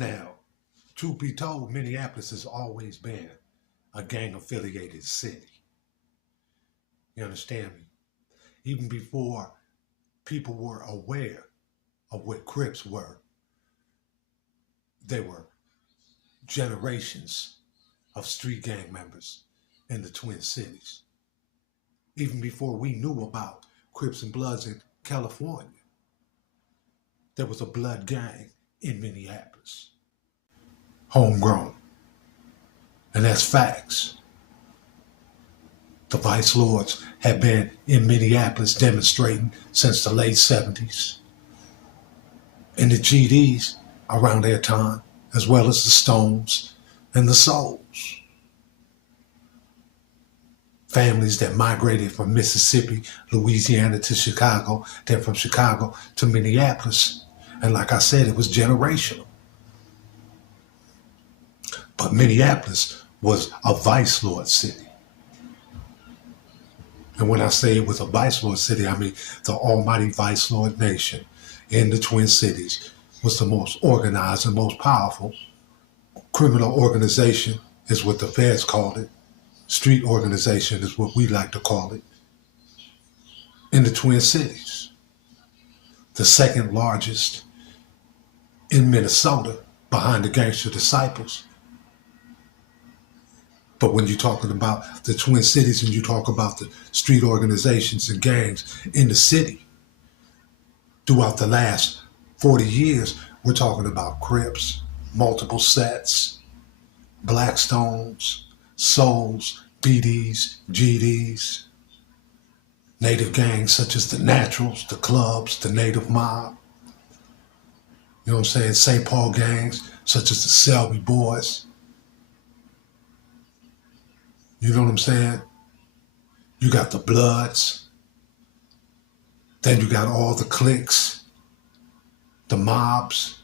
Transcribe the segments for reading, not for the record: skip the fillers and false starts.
Now, truth be told, Minneapolis has always been a gang-affiliated city. You understand me? Even before people were aware of what Crips were, they were generations of street gang members in the Twin Cities. Even before we knew about Crips and Bloods in California, there was a blood gang in Minneapolis. Homegrown. And that's facts. The vice lords have been in Minneapolis demonstrating since the late 70s. And the GDs around their time, as well as the Stones and the Souls. Families that migrated from Mississippi, Louisiana to Chicago, then from Chicago to Minneapolis. And like I said, it was generational. But Minneapolis was a vice lord city. And when I say it was a vice lord city, I mean the almighty vice lord nation in the Twin Cities was the most organized and most powerful criminal organization, is what the feds called it. Street organization is what we like to call it. In the Twin Cities. The second largest in Minnesota, behind the Gangster Disciples. But when you're talking about the Twin Cities and you talk about the street organizations and gangs in the city, throughout the last 40 years, we're talking about Crips, multiple sets, Blackstones, Souls, BDs, GDs, native gangs such as the Naturals, the Clubs, the Native Mob, you know what I'm saying, St. Paul gangs such as the Selby Boys. You know what I'm saying? You got the Bloods. Then you got all the cliques, the mobs.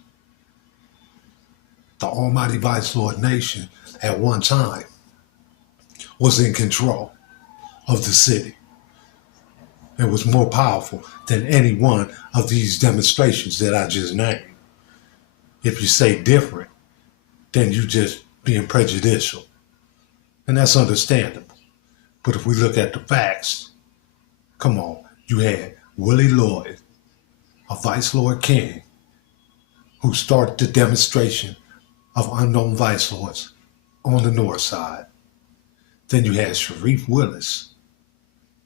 The almighty vice lord nation at one time was in control of the city. It was more powerful than any one of these demonstrations that I just named. If you say different, then you just being prejudicial. And that's understandable. But if we look at the facts, come on, you had Willie Lloyd, a vice lord king, who started the demonstration of unknown vice lords on the north side. Then you had Sharif Willis,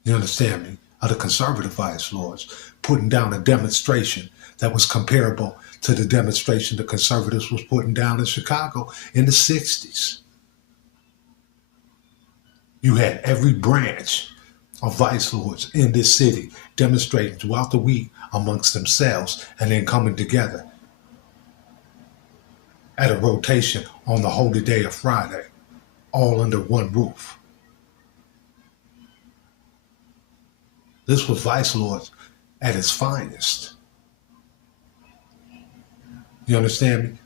you understand me, of the conservative vice lords, putting down a demonstration that was comparable to the demonstration the conservatives was putting down in Chicago in the 60s. You had every branch of vice lords in this city demonstrating throughout the week amongst themselves and then coming together at a rotation on the holy day of Friday, all under one roof. This was vice lords at its finest. You understand me?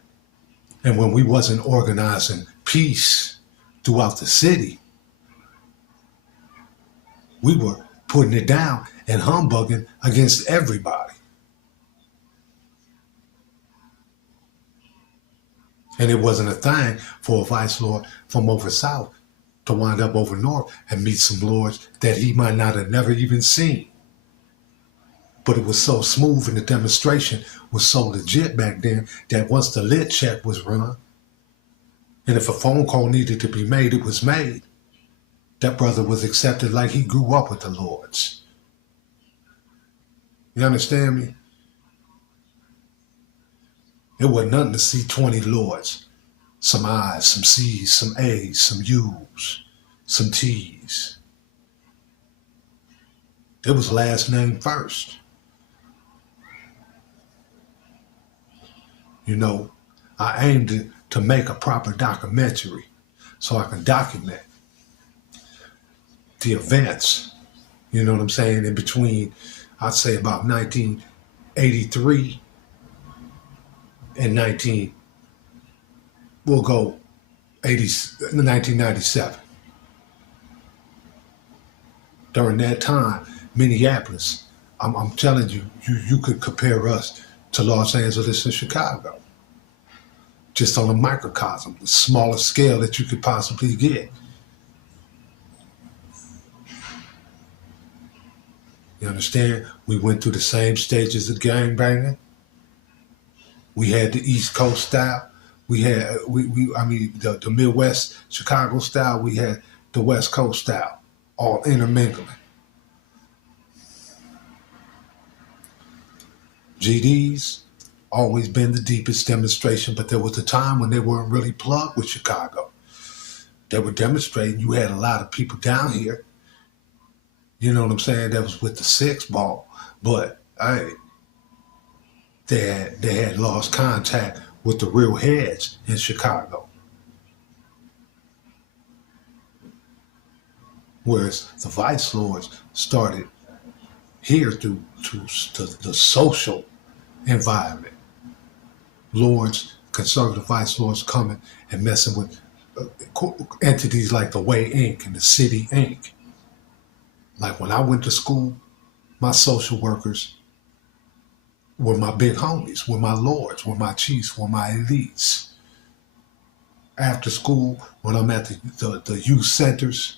And when we wasn't organizing peace throughout the city, we were putting it down and humbugging against everybody. And it wasn't a thing for a vice lord from over south to wind up over north and meet some lords that he might not have never even seen. But it was so smooth and the demonstration was so legit back then that once the lit check was run, and if a phone call needed to be made, it was made. That brother was accepted like he grew up with the lords. You understand me? It wasn't nothing to see 20 lords. Some I's, some C's, some A's, some U's, some T's. It was last name first. You know, I aimed to make a proper documentary so I can document the events, you know what I'm saying, in between, I'd say about 1983 and 1997. During that time, Minneapolis, I'm telling you, you could compare us to Los Angeles and Chicago. just on a microcosm, the smallest scale that you could possibly get. You understand? We went through the same stages of gang banging. We had the East Coast style. We had the Midwest Chicago style. We had the West Coast style, all intermingling. GDs always been the deepest demonstration, but there was a time when they weren't really plugged with Chicago. They were demonstrating. You had a lot of people down here. You know what I'm saying? That was with the six ball, but they had lost contact with the real heads in Chicago. Whereas the vice lords started here through to the social environment. Lords, conservative vice lords coming and messing with entities like the Way Inc. and the City Inc. Like when I went to school, my social workers were my big homies, were my lords, were my chiefs, were my elites. After school, when I'm at the youth centers,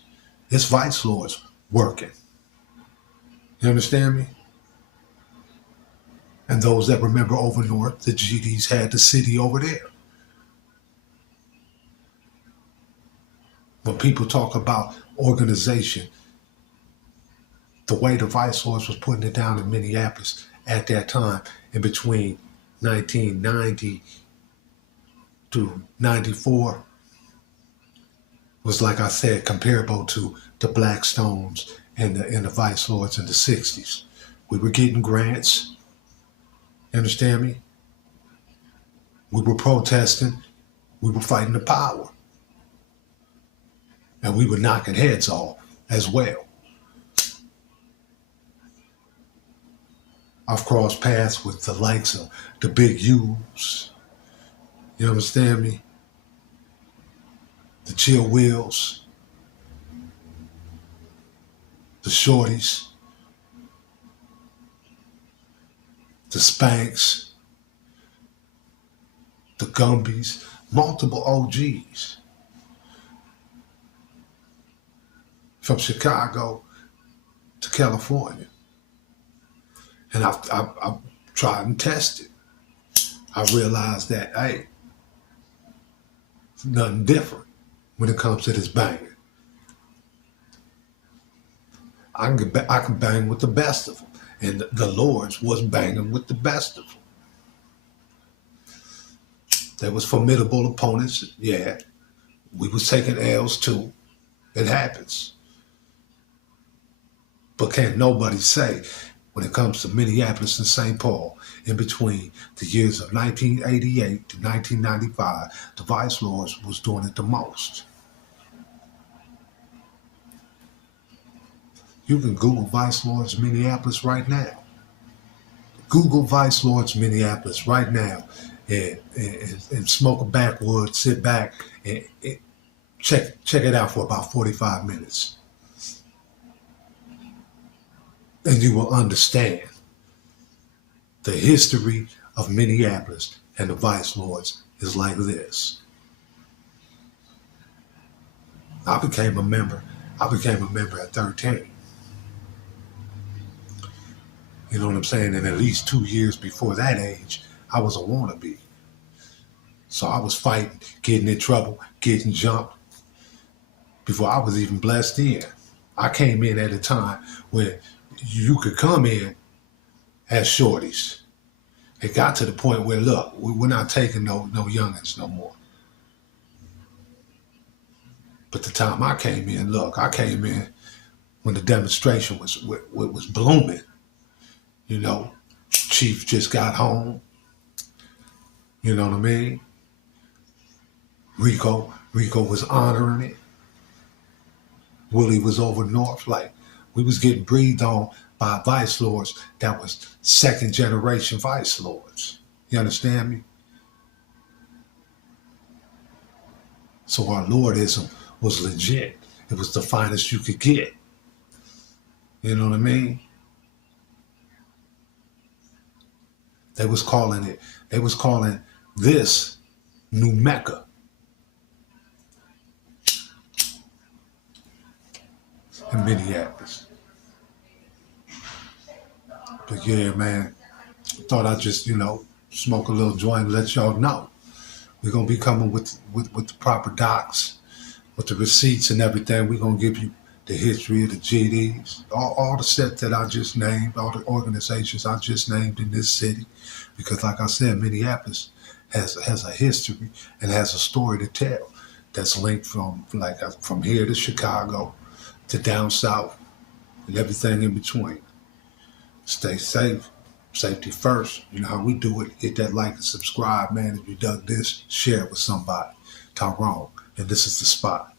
it's vice lords working. You understand me? And those that remember over north, the GDs had the city over there. When people talk about organization, the way the vice lords was putting it down in Minneapolis at that time, in between 1990 to 94, was, like I said, comparable to the Blackstones and the vice lords in the 60s. We were getting grants. You understand me? We were protesting. We were fighting the power. And we were knocking heads off as well. I've crossed paths with the likes of the big U's. You understand me? The Chill Wheels. The Shorties. The Spanks. The Gumbies. Multiple OGs. From Chicago to California. And I've tried and tested. I realized that, hey, it's nothing different when it comes to this banging. I can bang with the best of them. And the Lords was banging with the best of them. There was formidable opponents, yeah. We was taking L's too. It happens. But can't nobody say, when it comes to Minneapolis and St. Paul, in between the years of 1988 to 1995, the vice lords was doing it the most. You can Google Vice Lords Minneapolis right now. Google Vice Lords Minneapolis right now and smoke a backwood, sit back, and check it out for about 45 minutes. And you will understand the history of Minneapolis and the vice lords is like this. I became a member at 13. You know what I'm saying? And at least 2 years before that age, I was a wannabe. So I was fighting, getting in trouble, getting jumped before I was even blessed in. I came in at a time where you could come in as shorties. It got to the point where, look, we're not taking no youngins no more. But the time I came in, I came in when the demonstration was blooming. You know, Chief just got home. You know what I mean? Rico was honoring it. Willie was over north. Like, we was getting breathed on by vice lords that was second generation vice lords. You understand me? So our lordism was legit. It was the finest you could get. You know what I mean? They was calling this new Mecca in Minneapolis. But yeah, man, thought I'd just, smoke a little joint and let y'all know. We're going to be coming with the proper docs, with the receipts and everything. We're going to give you the history of the GDs, all the sets that I just named, all the organizations I just named in this city. Because like I said, Minneapolis has a history and has a story to tell that's linked from here to Chicago to down south and everything in between. Stay safe. Safety first. You know how we do it. Hit that like and subscribe, man. If you dug this, share it with somebody. Tyrone. And this is the spot.